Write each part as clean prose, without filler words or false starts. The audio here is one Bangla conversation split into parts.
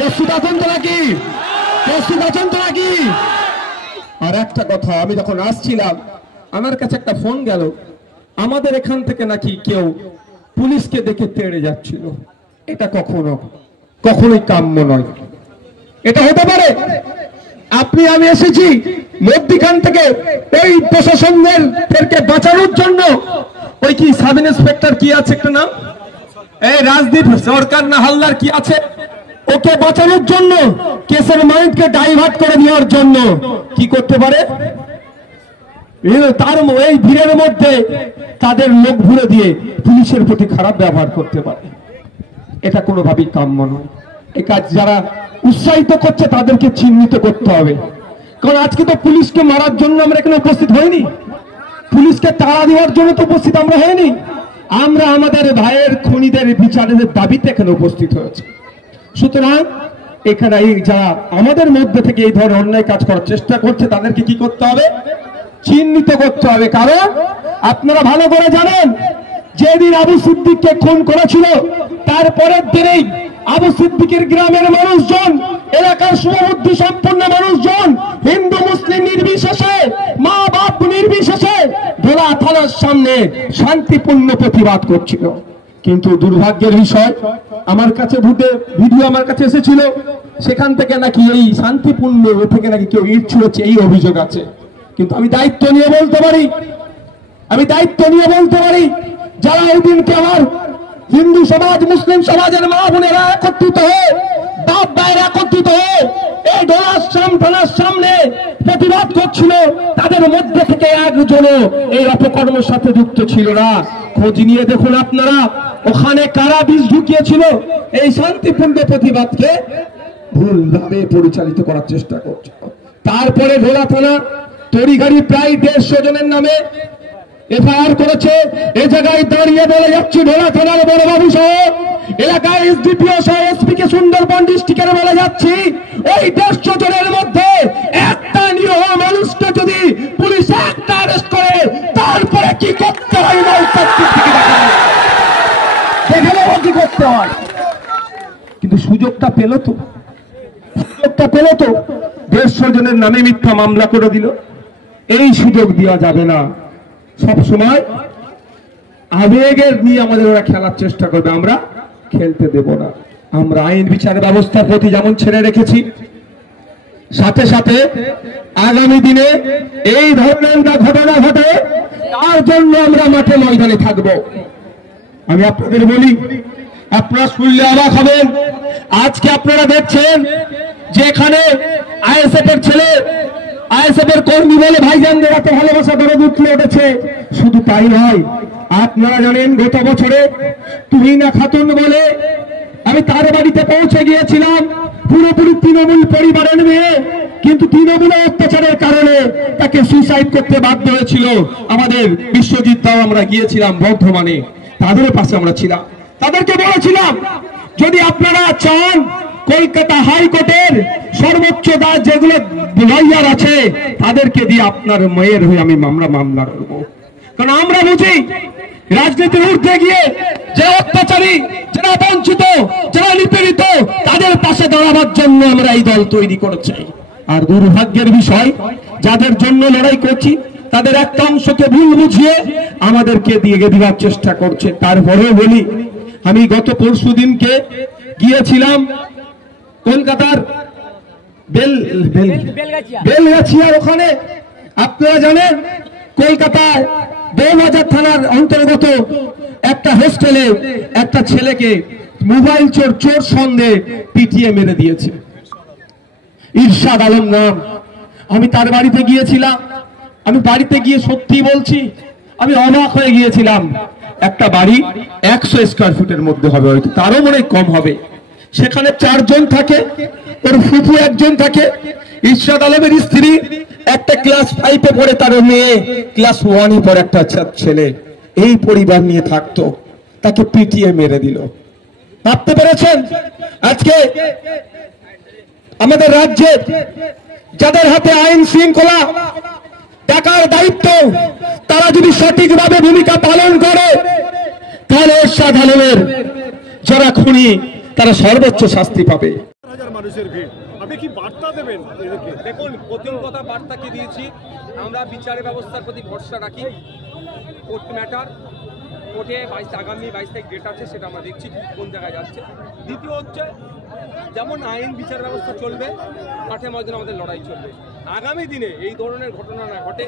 প্রস্তুত আছেন তো নাকি? প্রস্তুত আছেন তো নাকি? আর একটা কথা, আমি যখন আসছিলাম আমার কাছে একটা ফোন গেল, আমাদের এখান থেকে নাকি কেউ পুলিশকে দেখে তেড়ে যাচ্ছিল। এটা কখনোই কাম্য নয়। এটা হতে পারে আপনি আমি এসেছি মধ্যখান থেকে ওই প্রশাসনদেরকে বাঁচানোর জন্য। ওই কি সাব ইন্সপেক্টর কি আছে একটা নাম, এই রাজদীপ সরকার না হালদার কি আছে, ওকে বাঁচানোর জন্য, কেসের মাইন্ডকে ডাইভার্ট করে দেওয়ার জন্য কি করতে পারে, তার এই ভিড়ের মধ্যে তাদের লোক ভুলে দিয়ে পুলিশের প্রতি খারাপ ব্যবহার করতে পারে। এটা কোনোভাবেই কাম্য নয়। এই কাজ যারা উৎসাহিত করছে তাদেরকে চিহ্নিত করতে হবে। কারণ আজকে তো পুলিশকে মারার জন্য আমরা এখানে উপস্থিত হইনি, পুলিশকে তাড়া দেওয়ার জন্য তো উপস্থিত আমরা হইনি। আমরা আমাদের ভাইয়ের খুনিদের বিচারের দাবিতে এখানে উপস্থিত হয়েছে। সুতরাং এখানে যারা আমাদের মধ্যে থেকে এই ধরনের অন্যায় কাজ করার চেষ্টা করছে তাদেরকে কি করতে হবে, চিহ্নিত করতে হবে। কারণ আপনারা ভালো করে জানেন, যেদিন আবু সিদ্দিককে খুন করেছিল তারপরের দিনেই আবু সিদ্দিকের গ্রামের মানুষজন, এলাকার শুভবুদ্ধি সম্পন্ন মানুষজন, হিন্দু মুসলিম নির্বিশেষে, মা বাপ নির্বিশেষে ভোলা থানার সামনে শান্তিপূর্ণ প্রতিবাদ করছিল। কিন্তু দুর্ভাগ্যের বিষয়, আমার কাছে ভিডিও আমার কাছে এসেছিল, সেখান থেকে নাকি এই শান্তিপূর্ণ থেকে নাকি কেউ ইট ছুঁড়েছে, এই অভিযোগ আছে। কিন্তু আমি দায়িত্ব নিয়ে বলতে পারি, যারা এই দিনকে আমার হিন্দু সমাজ, মুসলিম সমাজের মা বোনেরা একত্রিত হয়ে, বাপ ভাইয়েরা একত্রিত হয়ে এই ডোলাশ্রম থানার সামনে প্রতিবাদ করছিল, তাদের মধ্যে থেকে একজনও এই অপকর্মের সাথে যুক্ত ছিল না। খোঁজ নিয়ে দেখুন আপনারা, ওখানে কারা বিষ ঢুকিয়েছিল এই শান্তিপূর্ণ প্রতিবাদকে ভুলভাবে পরিচালিত করার চেষ্টা করছে। তারপরে ভোলা থানা তড়িঘড়ি প্রায় 150 জনের নামে এফআইআর করেছে। এ জায়গায় দাঁড়িয়ে বলে যাচ্ছি, ভোলা থানার বড়বাবু সহ এলাকায় এসডিপিও সহ এসপি কে সুন্দরবন ডিস্ট্রিক্টের বলে যাচ্ছি, ওই 150 জনের মধ্যে একটা নিরীহ মানুষকে যদি পুলিশ একটা অ্যারেস্ট করে, তারপরে কি করতে হয় না দেখে কি করতে হয়। কিন্তু সুযোগটা পেল তো 150 জনের নামে মিথ্যা মামলা করে দিল। এই সুযোগ দেওয়া যাবে না। সব সময় আবেগের নিয়ে আমাদের ওরা খেলার চেষ্টা করবে, আমরা খেলতে দেব না। আমরা আইন বিচার ব্যবস্থার প্রতি যেমন ছেড়ে রেখেছি, সাথে সাথে আগামী দিনে এই ধরনের ঘটনা ঘটে তার জন্য আমরা মাঠে ময়দানে থাকব। আমি আপনাদের বলি, আপনারা শুনলে অবাক হবেন। আজকে আপনারা দেখছেন যে এখানে আইএসএফ এর ছেলে, আইএসএফ এর কর্মী বলে ভাইজানদের এত ভালোবাসা ধরে উঠলে উঠেছে। শুধু তাই নয়, আপনারা জানেন গত বছরে তুহিনা খাতুন বলে আমি তার বাড়িতে পৌঁছে গিয়েছিলাম, পুরোপুরি তৃণমূল পরিবারের মেয়ে, কিন্তু তৃণমূলের অত্যাচারের কারণে তাকে সুইসাইড করতে বাধ্য হয়েছিল। আমাদের বিশ্বজিৎ দাও আমরা গিয়েছিলাম বর্ধমানে, তাদের পাশে আমরা ছিলাম, তাদেরকে বলেছিলাম যদি আপনারা চান কলকাতা হাইকোর্টের সর্বোচ্চ দাস যেগুলো লয়ার আছে তাদেরকে দিয়ে আপনার মেয়ের হয়ে আমি মামলা করবো। কারণ আমরা বুঝি রাজনীতির ঊর্ধ্বে গিয়ে যে অত্যাচারী, যারা বঞ্চিত, যারা নিপীড়িত, তাদের পাশে দাঁড়াবার জন্য আমরা এই দল তৈরি করেছি। আর দুর্ভাগ্যের বিষয়, যাদের জন্য লড়াই করছি তাদের একটা অংশকে ভুল বুঝিয়ে আমাদেরকে দিয়ে দেওয়ার চেষ্টা করছে। তারপরেও বলি, আমি গত পরশু দিনকে গিয়েছিলাম কলকাতার বেলগাছিয়ার ওখানে। আপনারা জানেন কলকাতায় 2000 থানার অন্তর্গত একটা হোস্টেলে একটা ছেলেকে মোবাইল চোর সন্দেহে পিটিয়ে মেরে দিয়েছে। ইরশাদ আলম নাম। আমি তার বাড়িতে গিয়েছিলাম। আমি বাড়িতে গিয়ে সত্যি বলছি, আমি অবাক হয়ে গিয়েছিলাম। একটা বাড়ি 100 স্কয়ার ফুটের মধ্যে হবে, হয়তো তারও মনে কম হবে। সেখানে 4 জন থাকে, ওর ফুফু 1 জন থাকে, ইরশাদ আলমের স্ত্রী, একটা ক্লাস 5-এ পড়ে, তার মেয়ে ক্লাস 1-এ পড়ে, একটা ছেলে। এই পরিবার নিয়ে থাকতো, তাকে পিটিয়ে মেরে দিল। ভাবতে পেরেছেন? আজকে আমাদের রাজ্যে যাদের হাতে আইন শৃঙ্খলা দেখার দায়িত্ব, তারা যদি সঠিকভাবে ভূমিকা পালন করে, তাহলে ইরশাদ আলমের যারা খুনি তারা সর্বোচ্চ শাস্তি পাবে। মানুষের ভিড়, আপনি কি বার্তা দেবেন এদেরকে? দেখুন, প্রথম কথা বার্তা কি দিয়েছি, আমরা বিচারের ব্যবস্থার প্রতি ভরসা রাখি। কোর্ট ম্যাটার, কোর্টে আগামী 22 তারিখ ডেট আছে, সেটা আমরা দেখছি কোন জায়গায় যাচ্ছে। দ্বিতীয় হচ্ছে, যেমন আইন বিচার ব্যবস্থা চলবে, মাঠে ময়দানে আমাদের লড়াই চলবে। আগামী দিনে এই ধরনের ঘটনা না ঘটে,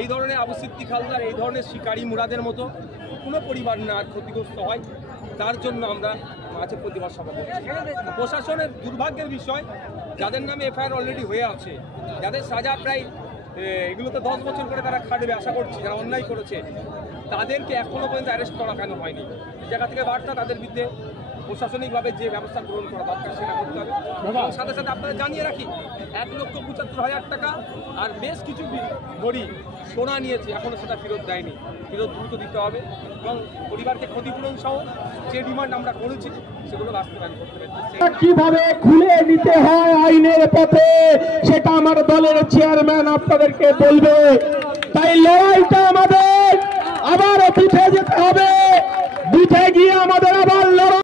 এই ধরনের আবু সিদ্দিক হালদার, এই ধরনের শিকারী মুরাদের মতো কোনো পরিবার না আর ক্ষতিগ্রস্ত হয়, তার জন্য আমরা মাঝে প্রতিবাদ সভা করছি। প্রশাসনের দুর্ভাগ্যের বিষয়, যাদের নামে এফআইআর অলরেডি হয়ে আছে, যাদের সাজা প্রায় এগুলোতে 10 বছর করে তারা খাটবে আশা করছি, যারা অন্যায় করেছে তাদেরকে এখনো পর্যন্ত অ্যারেস্ট করা কেন হয়নি। এই জায়গা থেকে বার্তা, তাদের বিরুদ্ধে প্রশাসনিকভাবে যে ব্যবস্থা গ্রহণ করা দরকার সেটা করতে হবে। এবং সাথে সাথে আপনাদের জানিয়ে রাখি, 1,75,000 টাকা আর বেশ কিছু গড়ি সোনা নিয়েছে, এখনো সেটা ফেরত দেয়নি, ফেরত দ্রুত দিতে হবে। এবং পরিবারকে ক্ষতিপূরণ সহ যে ডিমান্ড আমরা করেছি সেগুলো বাস্তবায়ন করতে হবে। কিভাবে খুলে নিতে হয় আইনের পথে, সেটা আমার দলের চেয়ারম্যান আপনাদেরকে বলবে। তাই লড়াইটা আমাদের আবারও পিঠে যেতে হবে, পিঠে গিয়ে আমাদের